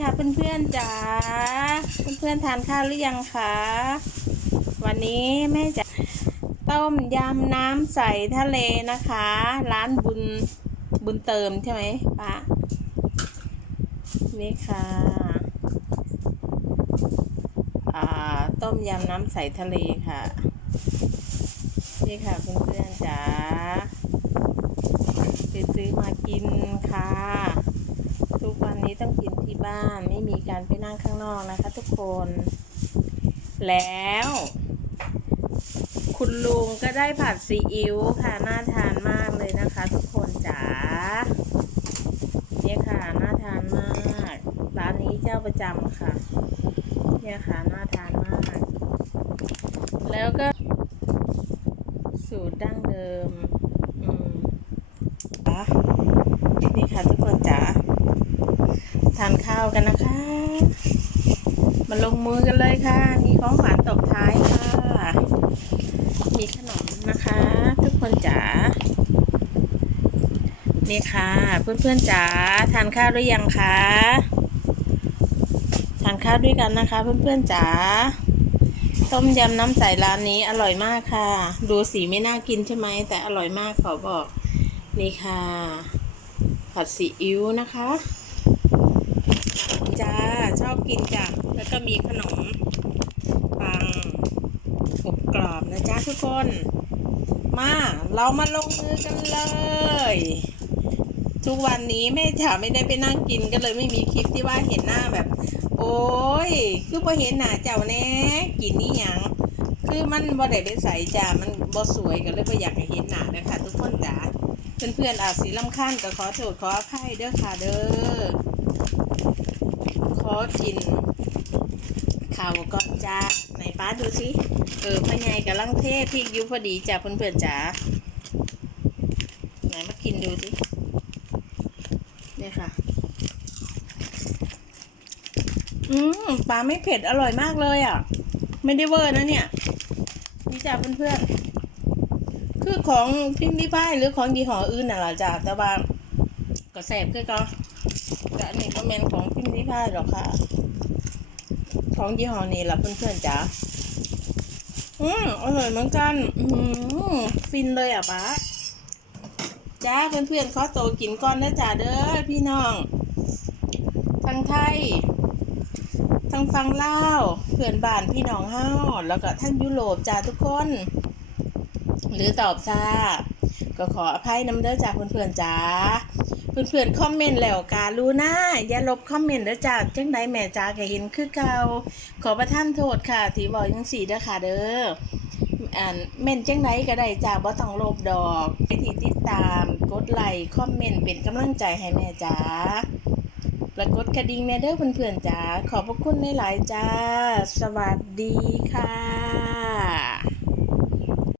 ค่ะเพื่อนๆจ๋าเพื่อนๆทานข้าวหรือยังคะวันนี้แม่จะต้มยำน้ำใสทะเลนะคะ ร้านบุญบุญเติมใช่ไหมป้านี่ค่ะอ่าต้มยำน้ำใสทะเลค่ะนี่ค่ะเพื่อนๆจ๋าไปซื้อมากินค่ะ นี้ต้องกินที่บ้านไม่มีการไปนั่งข้างนอกนะคะ ทุกคน แล้ว คุณลุงก็ได้ผัดซีอิ๊วค่ะน่าทานมากเลยนะคะ ทุกคนจ๋าเนี่ยค่ะน่าทานมากร้านนี้เจ้าประจำค่ะ เนี่ยค่ะน่าทานมาก แล้วก็สูตรดั้งเดิมอะนี่ค่ะทุกคนจ๋า ทานข้าวกันนะคะ มือกันเลยค่ะ มีของหวานตบท้ายค่ะ มีขนมนะคะ ทุกคนจ๋า นี่ค่ะ เพื่อนๆจ๋าทานข้าวหรือยังคะทานข้าวด้วยกันนะคะ เพื่อนๆจ๋าต้มยำน้ำใสร้านนี้อร่อยมากค่ะ ดูสีไม่น่ากินใช่ไหมแต่อร่อยมากขอบอก นี่ค่ะ ผัดซีอิ๊วนะคะ จ้า ชอบกินจ้ะ แล้วก็มีขนมปังอบกรอบนะจ๊ะทุกคน มาเรามาลงมือกันเลย ทุกวันนี้แม่จ๋าไม่ได้ไปนั่งกินก็เลยไม่มีคลิปที่ว่าเห็นหน้าแบบ โอ้ยคือพอเห็นหน้าเจ้าแน่กินนี่ยังคือมันบ่ได้ไปใส่จ้ามันบ่สวยก็เลยบ่อยากให้เห็นหน้านะคะทุกคนจ๋าเพื่อนๆอาจสีลำคันก็ขอโทษขออภัยเด้อค่ะเด้อ กินข่าวก่อนจ้าไหนป้าดูสิเออพ่อใหญ่กับลังเทศพริกยุพอดีจ้าเพื่อนๆจ๋าไหนมากินดูสิเนี่ยค่ะ อืมปลาไม่เผ็ดอร่อยมากเลยอะ ไม่ได้เวอร์นะเนี่ยนี่จ้าเพื่อนๆคือของพิมพ์ริพายหรือของยี่ห้ออื่นน่ะล่ะจ้าแต่ว่าก็แสบคือก็ แต่อันนี้ก็เป็นของพิมพ์ริพายหรอกค่ะ ของยี่ห้อนี้ล่ะเพื่อนๆจ๋าอืมอร่อยเหมือนกัน อืมฟินเลยอะป๊าจ้าเพื่อนๆขอโตกินก่อนนะจ้าเด้อพี่น้องทั้งไทยทั้งฟังเล่าเพื่อนบ้านพี่น้องเฮาแล้วก็ทั้งยุโรปจ้าทุกคน หรือตอบซาก็ขออภัยน้ำเด้อจ้าเพื่อนๆจ้า เพื่อนๆคอมเมนต์แล้วการู้นะอย่าลบคอมเมนต์เด้อจ้าจังใดแม่จ้าก็เห็นคือเก่าขอประท่านโทษค่ะที่บอกจังสี่เด้อค่ะเด้ออ่านเม่นจังใดก็ได้จ้าบ่ต้องลบดอกไปที่ติดตามกดไลค์คอมเมนต์เป็นกำลังใจให้แม่จ้าแล้วกดกระดิ่งแม่เด้อเพื่อนๆจ้าขอบพระคุณหลายๆจ้า สวัสดีค่ะ